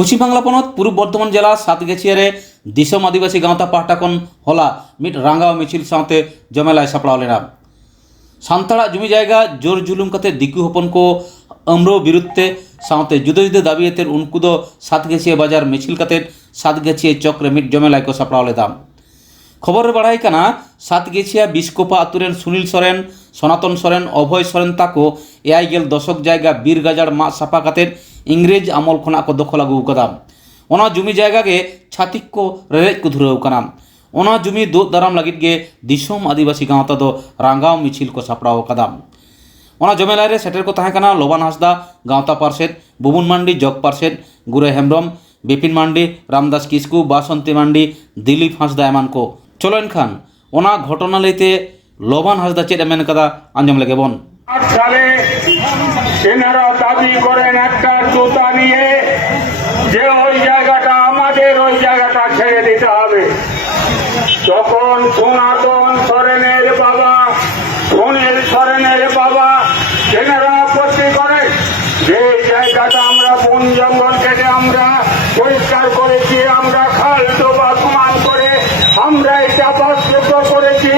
পশ্চিম বাংলা পনত পূর্ব বর্ধমান জেলা সাতগেছিয়ারে দিসম আদিবাসী গাঁওতা পাহটাকন হলা মিট রাঙ্গাও মিছিল সাথে জমেলায় সাপড়াও লেনা সান্তাड़ा জমি জায়গা জোর জুলুম কাতে দিকু হপন को अमरो बिरुद्धे साथे जुदे जुदे दाबियतेर उनको दो सातगेछिया बाजार मिছিল काते सातगेछिया चक्रे मिट जमेलाय को सापड़ाव लेदा खबर बाढ़ाई काना सातगेछिया बिस्कोपा आतुरेन सुनील सोरेन सनातन सोरेन अभय सोरेन ताको एआई गेल दशक जायगा बीर गाजार मा सापा काते इंग्रेज आमल खना को दखल आगू कदा ओना जमी जायगा के छातिक को रेज को धुराव काना ओना जमी दो दाराम लगित गे दिसम आदिवासी गाँवता दो रांगाव मिছিল को सापड़ाव कदा ओना जमेलारे सेटर को तहे काना लोबान हांसदा गाँवता पार्षद बुबुन मांडी जग पार्षद गुरे हेम्ब्रम बिपिन मांडी रामदास किस्कू बासंती मांडी दिलीप हांसदा एमान को चलन खान ओना घटना लैते लोबान हांसदा चेद मेन कदा आंजम लगे बन সালে এনারা দাবি করেন একটা জুতা নিয়ে যে ওই জায়গাটা আমাদের ওই জায়গাটা ছেড়ে দিতে হবে তখন সনাতন সরেনের বাবা সুনীল সরেনের বাবা এনারা আপত্তি করেন যে জায়গাটা আমরা বন জঙ্গল কেটে আমরা পরিষ্কার করেছি আমরা খাল ডোবা সমান করে আমরা এটা বাস্তব করেছি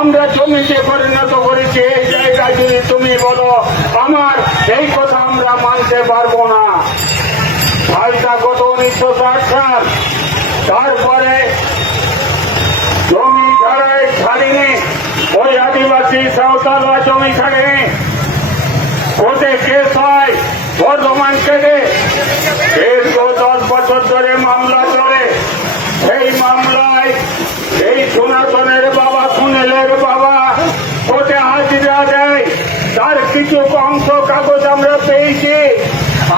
আমরা জমিতে পরিণত করেছি এই জায়গায় যদি তুমি বলো আমার এই কথা আমরা মানতে পারবো না সালটা কত 1960 সাল তারপরে জমি ছাড়িনি ওই আদিবাসী সাঁওতালরা জমি ছাড়েনি কোর্টে কেস হয় বর্ধমান থেকে দীর্ঘ 10 বছর ধরে মামলা চলে সেই মামলায় এই সনাতনের বাবা সুনীলের বাবা কোর্টে হাজিরা দেয় তার কিছু অংশ কাগজ আমরা পেয়েছি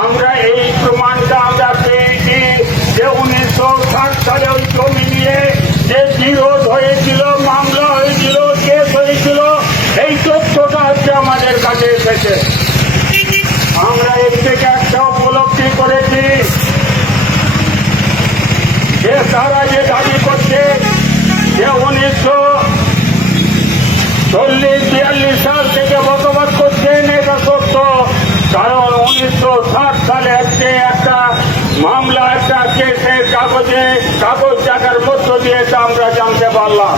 আমরা এই প্রমাণটা আমরা পেয়েছি যে 1960 সালে ওই জমি নিয়ে যে বিরোধ হয়েছিল মামলা হয়েছিল কেস হয়েছিল এই তথ্যটা আজকে আমাদের কাছে এসেছে আমরা এর থেকে একটা উপলব্ধি করেছি যে তারা যে দাবি করছে যে 1940-42 সাল থেকে বসবাস করছেন এটা সত্য কারণ 1960 সালে একটা মামলা একটা কেসের কাগজ জায়গার মধ্য দিয়ে আমরা জানতে পারলাম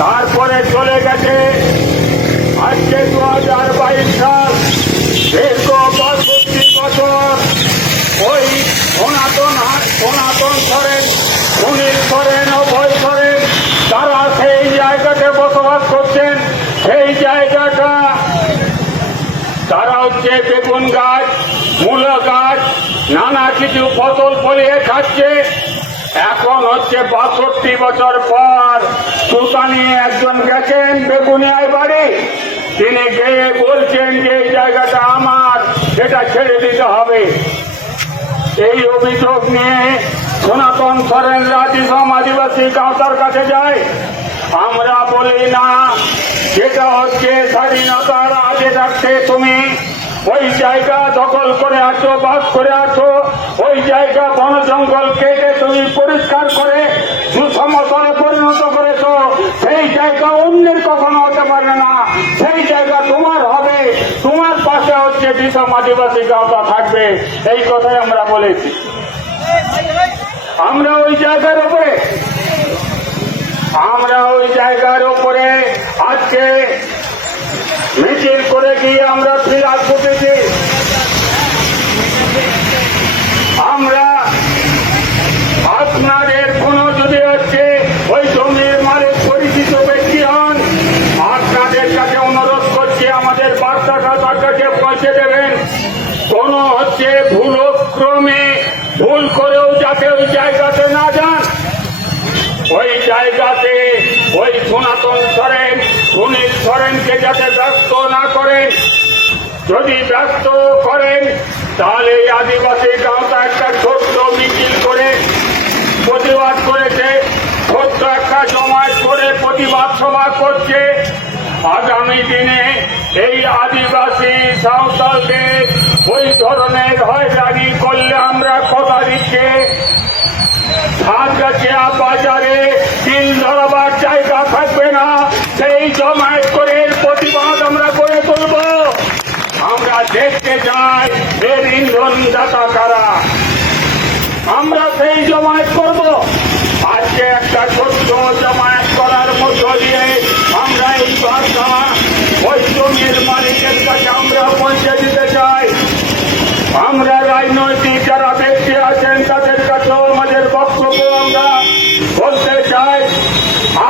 তারপরে চলে গেছে আজকে 2022 সাল দীর্ঘ 62 বছর ওই সনাতন সরেন সুনীল সরেন অভয় সরেন তারা সেই জায়গাতে বসবাস করছেন সেই জায়গাটা তারা হচ্ছে বেগুন গাছ মূলা গাছ নানা কিছু ফসল ফলিয়ে খাচ্ছে এখন হচ্ছে 62 বছর পর সুতানি একজন গেছেন বেগুনিয়ায় বাড়ি তিনি গিয়ে বলছেন যে এই জায়গাটা আমার সেটা ছেড়ে দিতে হবে এই অভিযোগ নিয়ে সনাতন সরেনরা দিসম আদিবাসী গাঁওতার কাছে যায় আমরা বলি না যেটা হচ্ছে স্বাধীনতার আগে থাকতে তুমি ওই জায়গা দখল করে আছো বাস করে আছো ওই জায়গা বন জঙ্গল কেটে তুমি পরিষ্কার করে সুসমতলে পরিণত করেছো সেই জায়গা অন্যের কখনো হতে পারে না সেই জায়গা তোমার হবে তোমার পাশে হচ্ছে দিসম আদিবাসী গাঁওতা থাকবে এই কথাই আমরা বলেছি আমরা ওই জায়গার উপরে আজকে মিছিল করে গিয়ে আমরা ফিরাজ করতেছি আমরা আপনাদের কোনো যদি হচ্ছে ওই জমির মালিক পরিচিত ব্যক্তি হন আপনাদের কাছে অনুরোধ করছি আমাদের বার্তাটা তার কাছে পৌঁছে দেবেন কোন হচ্ছে ভুলক্রমে ভুল করেও যাতে ওই জায়গাতে না যান ওই জায়গাতে ওই সনাতন সরেন সুনীল সরেনকে যাতে ব্যস্ত না করেন যদি ব্যস্ত করেন তাহলে আদিবাসী গাঁওটা একটা ছোট্ট মিছিল করে প্রতিবাদ করেছে ছোট্ট একটা জমায়েত করে প্রতিবাদ সভা করছে আগামী দিনে এই আদিবাসী সাঁওতালকে ওই ধরনের হয়রানি করলে আমরা কথা দিচ্ছি সাতগাছিয়া বাজারে তিল ধরবার জায়গা থাকবে না সেই জমায়েত করে প্রতিবাদ আমরা করে তুলব আমরা দেখতে চাই এর ইন্ধন আমরা কারা? আমরা সেই জমায়েত করব। আজকে একটা ছোট্ট জমায়েত করার মধ্য দিয়ে আমরা এই বার্তা ওই জমির মালিকের কাছে আমরা পৌঁছে দিতে চাই। আমরা রাজনৈতিক যারা ব্যক্তি আছেন তাদের কাছেও আমাদের বক্তব্য আমরা বলতে চাই,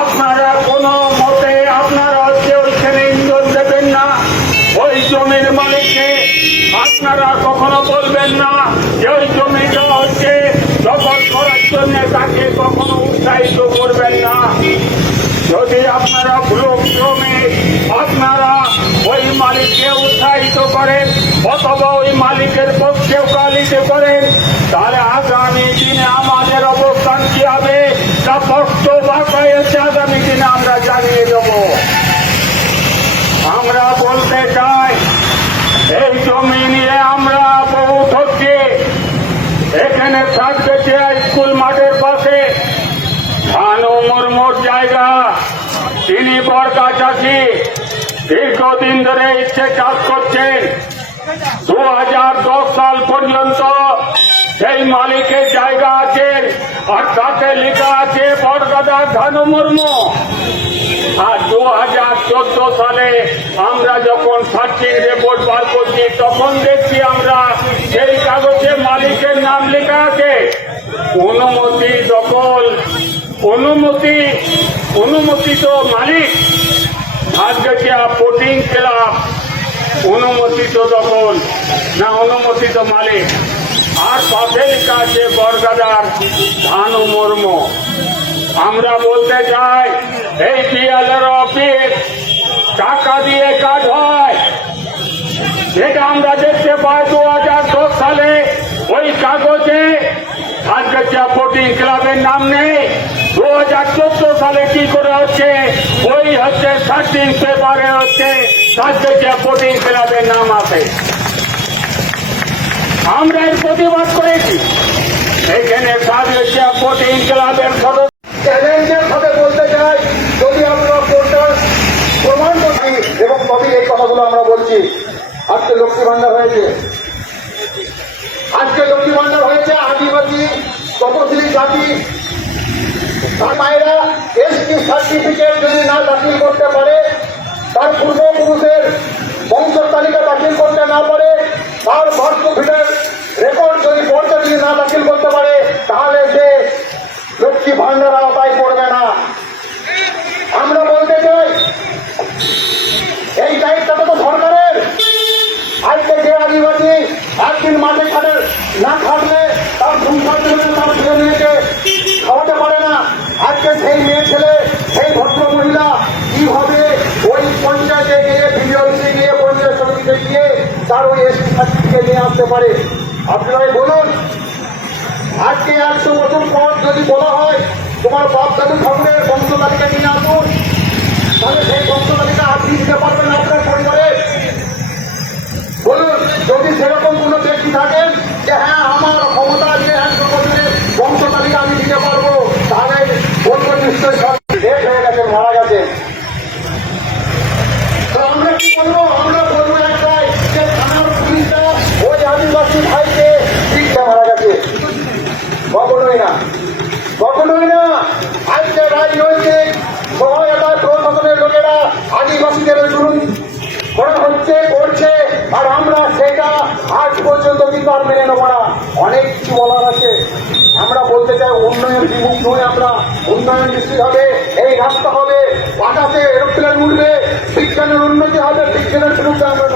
আপনারা কোনো মতে আপনারা ওইখানে ইন্ধন দেবেন না। ওই জমির মালিককে আপনারা কখনো বলবেন না যে ওই জমিটা হচ্ছে দখল করার জন্য, তাকে কখনো উৎসাহিত করবেন না। যদি আপনারা ভুলক্রমে আপনারা ওই মালিককে উৎসাহিত করেন অথবা ওই মালিকের পক্ষে ওকালতি করেন, তাহলে আগামী দিনে আমাদের অবস্থান কি হবে তা স্পষ্ট ভাষায় আগামী দিনে আমরা জানিয়ে দেব। আমরা বলতে চাই, এই জমি নিয়ে আমরা বহু হচ্ছে এখানে থাকতে চাই স্কুল মাঠের পাশে ভানু মুর্মুর জায়গা। তিনি বর্গা চাষি, দীর্ঘদিন ধরে ইচ্ছে চাষ করছেন। 2010 সাল পর্যন্ত সেই মালিকের জায়গা আছে আর তাতে লেখা আছে বরগাদার ভানু মুর্মু। আর 2014 সালে আমরা যখন সার্চিং রিপোর্ট বার করছি তখন দেখছি আমরা সেই কাগজে মালিকের নাম লেখা আছে। অনুমতি দখল, অনুমোদিত মালিক ভাগ্যকিয়া স্পোর্টিং ক্লাব, অনুমোদিত দখল না অনুমোদিত মালিক। আর পাশে লেখা আছে বরগাদার ভানু মুর্মু। আমরা বলতে চাই, এই বিএলআর অফিস টাকা দিয়ে কাজ হয়, যেটা আমরা দেখতে পাই 2010 সালে ওই কাগজে ভাগ্যকিয়া স্পোর্টিং ক্লাবের নাম নেই। 2014 সালে কি করে হচ্ছে ওই হচ্ছে সার্চিং পেপারে হচ্ছে ভাগ্যকিয়া স্পোর্টিং ক্লাবের নাম আছে। আমরা এর প্রতিবাদ করেছি। এখানে ভাগ্যকিয়া স্পোর্টিং ক্লাবের সদস্য চ্যালেঞ্জের সাথে বলতে চাই, যদি আমরা কোর্টার প্রমাণ করছি এবং তবেই এই কথাগুলো আমরা বলছি। আজকে লক্ষ্মী ভান্ডার হয়েছে, আদিবাসী তপশিলি জাতি তার মায়েরা এসটি সার্টিফিকেট যদি না দাখিল করতে পারে, তার পূর্বপুরুষের বংশ তালিকা দাখিল করতে না পারে, তার বার্থ সার্টিফিকেট রেকর্ড যদি পর্দা যদি না দাখিল করতে পারে, তাহলে সে লক্ষ্মী ভান্ডার আওতায় পড়বে না। আমরা বলতে চাই, এই দায়িত্বটা তো সরকারের। আজকে যে আদিবাসী একদিন মাঠে ঘাটে না খাটলে তার সংসার জন্য তার ছেলে মেয়েকে খাওয়াতে পারে না, আজকে সেই মেয়ে ছেলে সেই ভদ্র মহিলা কিভাবে ওই পঞ্চায়েতে গিয়ে বিডিওতে গিয়ে পঞ্চায়েত সমিতিতে গিয়ে তার ওই এসটি সার্টিফিকেট নিয়ে আসতে পারে? আপনারাই বলুন। আজকে 100 বছর পর যদি বলা হয় তোমার বাপ দাদু ঠাকুরের বংশ তালিকা নিয়ে আসুন, তাহলে সেই বংশ তালিকা আপনি দিতে পারবেন আপনার পরিবারে? বলুন, যদি সেরকম কোনো ব্যক্তি থাকেন যে হ্যাঁ আমার ক্ষমতা আছে 100 বছরের বংশ তালিকা আমি দিতে পারবো, তাহলে বলবো নিশ্চয়ই সব ডেট হয়ে গেছে, মারা গেছে। তো আমরা কি বলবো? আমরা বলবো একটাই, যে থানার পুলিশরা ওই আদিবাসী ভাইকে শিক্ষা মারা গেছে। কখনোই না, কখনোই না। আজকে রাজনৈতিক সহায়তা প্রশাসনের লোকেরা আদিবাসীদের জুলুম করা হচ্ছে, করছে, আর আমরা সেটা আজ পর্যন্ত কিন্তু আর মেনে নেব না। অনেক কিছু বলার আছে। আমরা বলতে চাই, উন্নয়ন বিমুখ নয় আমরা। উন্নয়ন নিশ্চিত হবে, এই রাস্তা হবে, আকাশে এরোপ্লেন উঠবে, বিজ্ঞানের উন্নতি হবে, বিজ্ঞানের বিরুদ্ধে আমরা